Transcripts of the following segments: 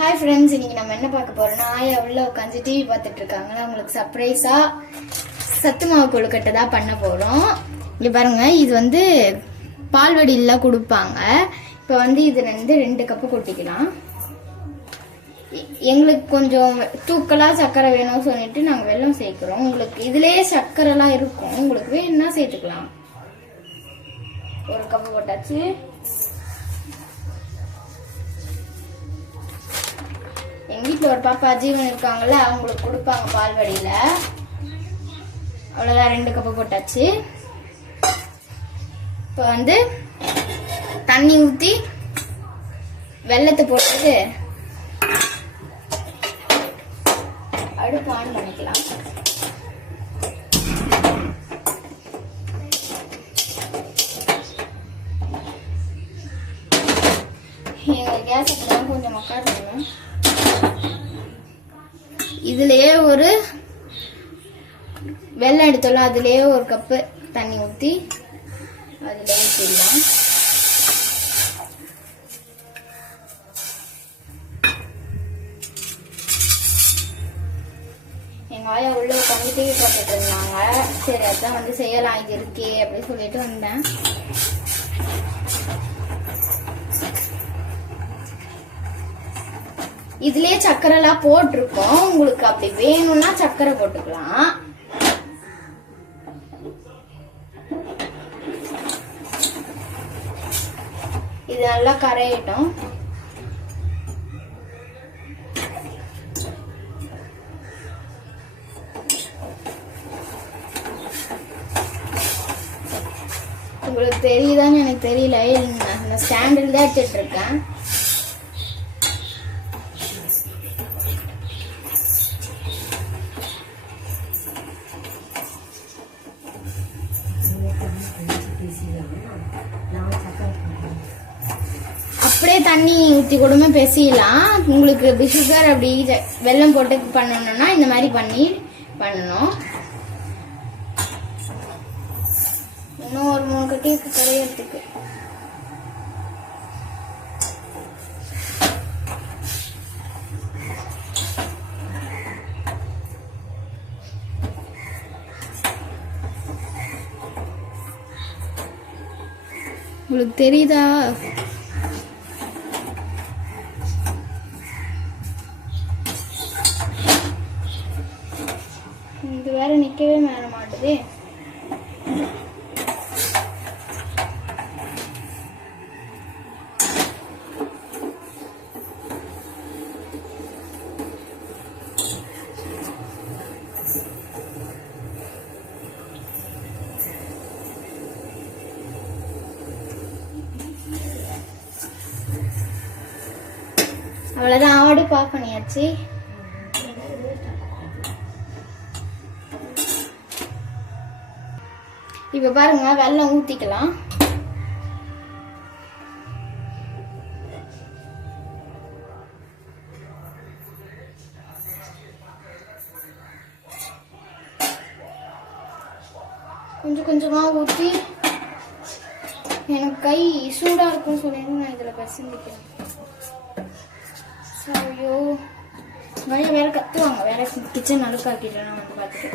Hi friends, இன்னைக்கு நம்ம என்ன பார்க்க போறோம்னா ஆயா உள்ள உட்காந்து டிவி பார்த்துட்டு இருக்காங்க. அவங்களுக்கு சர்ப்ரைஸா சத்து மாவு கொழுக்கட்டை தான் பண்ண போறோம். இங்க பாருங்க, இது வந்து பால்வடியில கொடுப்பாங்க. இப்போ வந்து இது 2 கப்பு கொட்டிக்கலாம். எங்களுக்கு கொஞ்சம் தூக்கலா சர்க்கரை வேணும்னு சொல்லிட்டு நாங்கள் வெல்லம் சேர்க்கிறோம். உங்களுக்கு இதுலயே சர்க்கரைலாம் இருக்கும், உங்களுக்கு வேணும்னா சேர்த்துக்கலாம். 1 கப்பு போட்டாச்சு. எங்க வீட்டில் ஒரு பாப்பா ஜீவன் இருக்காங்கல்ல, அவங்களுக்கு கொடுப்பாங்க பால்வடியில. அவ்வளோதான், 2 கப்பு போட்டாச்சு. இப்போ வந்து தண்ணி ஊற்றி வெல்லத்தை போட்டு அடுப்பு ஆன் பண்ணிக்கலாம். எங்க கேஸ் அப்பதான் கொஞ்சம் மக்காடணும். இதுலயே ஒரு வெல்லம் எடுத்தோம்ல, அதுலயே 1 கப்பு தண்ணி ஊற்றி அதுல ஊற்றிடலாம். எங்க ஆயா உள்ள உட்காந்து டிவி பார்த்துட்டு இருந்தாங்க. சரி, அதான் வந்து செய்யலாம், இது இருக்கே அப்படின்னு சொல்லிட்டு வந்தேன். இதுலயே சர்க்கரை எல்லாம் போட்டிருக்கோம். உங்களுக்கு அப்படி வேணும்னா சர்க்கரை போட்டுக்கலாம். இது நல்லா கரையட்டும். உங்களுக்கு தெரியுதான்னு எனக்கு தெரியல, நான் ஸ்டாண்டில் தான் எடுத்துட்டு இருக்கேன். அப்படியே தண்ணி ஊற்றி கூடமே பெசியலாம். உங்களுக்கு சுகர் அப்படி வெல்லம் போட்டு பண்ணணும்னா இந்த மாதிரி பண்ணணும். இன்னும் ஒரு 3 கட்டி கரையறதுக்கு. உங்களுக்கு தெரியுதா? இது வேற நிக்கவே மேல மாட்டுது. அவ்வளவுதான், அடுப்பு ஆஃப் பண்ணியாச்சு. இப்ப பாருங்க, வெல்லம் ஊத்திக்கலாம். கொஞ்சம் கொஞ்சமா ஊத்தி, எனக்கு கை சூடா இருக்கும்னு சொல்லிட்டு நான் இதுல பசந்திக்கிறேன். ஐயோ, வேற கத்துவாங்க, வேற கிச்சன் நடுக்காக்கிட்டேன் நான் வந்து பார்த்துட்டு.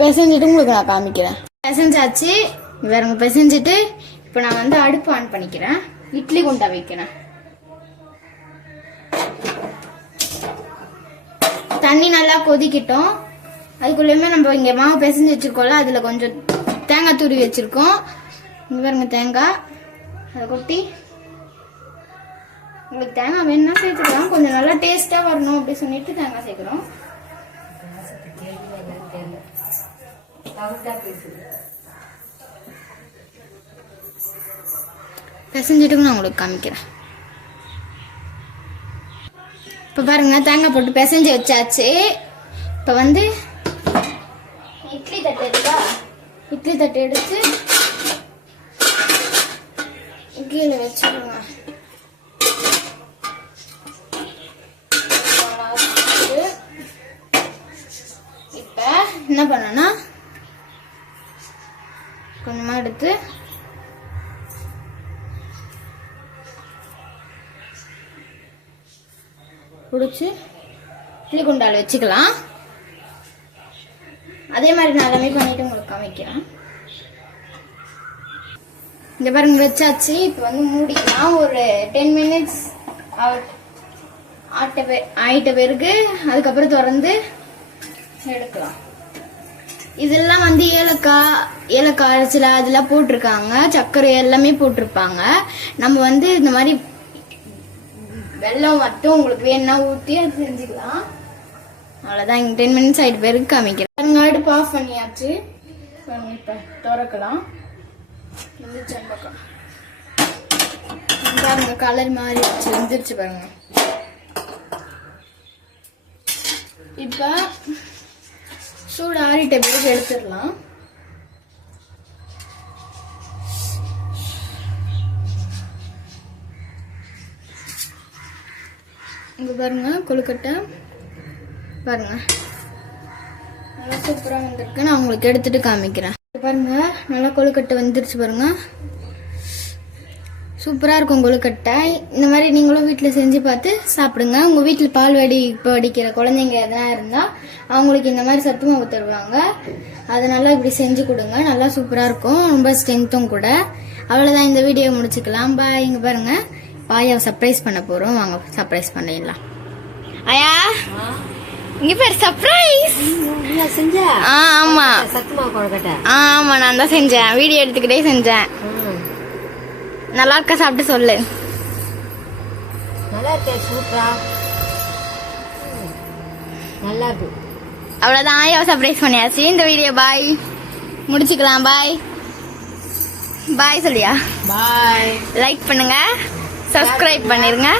பிசைஞ்சிட்டு உங்களுக்கு நான் காமிக்கிறேன். பிசைஞ்சாச்சு, வேறங்க பிசைஞ்சிட்டு இப்போ நான் வந்து அடுப்பு ஆன் பண்ணிக்கிறேன். இட்லி குண்டா வைக்கிறேன். தண்ணி நல்லா கொதிக்கிட்டோம். அதுக்குள்ளேயுமே நம்ம இங்கே மாவு பிசைஞ்சு வச்சிருக்கோம்ல, அதில் கொஞ்சம் தேங்காய் துருவி வச்சிருக்கோம். இங்கே பாருங்க, தேங்காய் அதை கொட்டி, உங்களுக்கு தேங்காய் வேணும்னா சேர்த்துக்கலாம். கொஞ்சம் நல்லா டேஸ்டா வரணும் அப்படி சொல்லிட்டு தேங்காய் சேர்க்கிறோம். பிசைஞ்சிட்டு நான் உங்களுக்கு காமிக்கிறேன். இப்ப பாருங்க, தேங்காய் போட்டு பிசைஞ்சு வச்சாச்சு. இப்ப வந்து இட்லி தட்டு எடுத்தா, இட்லி தட்டு எடுத்து கீழே வச்சுருங்க. இப்ப என்ன பண்ணனா கொஞ்சமா எடுத்து பிடிச்சி இட்லி குண்டால வச்சுக்கலாம். அதே மாதிரி நான் எல்லாமே பண்ணிட்டு உங்களுக்கு காமிக்கிறேன். இந்த பாருங்க வச்சாச்சு. இப்போ வந்து மூடிக்கலாம். ஒரு 10 மினிட்ஸ் ஆயிட்ட பிறகு அதுக்கப்புறம் திறந்து எடுக்கலாம். இதெல்லாம் வந்து ஏலக்காய் அரைச்சல அதெல்லாம் போட்டிருக்காங்க, சர்க்கரை எல்லாமே போட்டிருப்பாங்க. நம்ம வந்து இந்த மாதிரி வெல்லம் மட்டும் உங்களுக்கு வேணும்னா ஊற்றி அது செஞ்சுக்கலாம். அவ்வளோதான். இங்கே 10 மினிட்ஸ் ஆகிட்டு பேருக்கு காமிக்கிறேன். அடுப்பு ஆஃப் பண்ணியாச்சு. இப்போ திறக்கலாம். பாருங்க கலர் மாதிரி வந்துருச்சு பாருங்க. இப்போ சூடு ஆறிட்ட பிறகு எடுத்துடலாம். இங்க பாருங்க கொழுக்கட்டை பாருங்க நல்லா சூப்பரா வந்திருக்கு. நான் உங்களுக்கு எடுத்துட்டு காமிக்கிறேன். பாருங்க நல்லா கொழுக்கட்டை வந்துருச்சு பாருங்க. சூப்பரா இருக்கும் கொழுக்கட்டை. இந்த மாதிரி நீங்களும் வீட்டில் செஞ்சு பார்த்து சாப்பிடுங்க. உங்க வீட்டில் பால்வாடி படிக்கிற குழந்தைங்க எதனா இருந்தா அவங்களுக்கு இந்த மாதிரி சத்து மாவு தருவாங்க. அதனால இப்படி செஞ்சு கொடுங்க. நல்லா சூப்பரா இருக்கும். ரொம்ப ஸ்ட்ரென்த்தும் கூட. அவ்வளவுதான். இந்த வீடியோ முடிச்சுக்கலாம். பாய். இங்க பாருங்க பாயாவை சர்ப்ரைஸ் பண்ண போறோம். வாங்க சர்ப்ரைஸ் பண்ணிடலாம். ஆயா இங்க பேர் சர்ப்ரைஸ் செஞ்ச. ஆமா சத்துமா கொழுக்கட்டை. ஆமா நான் தான் செஞ்சேன். வீடியோ எடுத்துக்கிட்டே செஞ்சேன். நல்லா இருக்கா? சாப்பிட்டு சொல்லு. நல்லா இருக்கே. சூப்பரா நல்லா இருக்கு. அவ்வளவுதான். ஆயாவை சர்ப்ரைஸ் பண்ணியாச்சு. இந்த வீடியோ பாய் முடிச்சுக்கலாம். பாய் பாய் சொல்லியா? பாய். லைக் பண்ணுங்க, சப்ஸ்கிரைப் பண்ணிருங்க.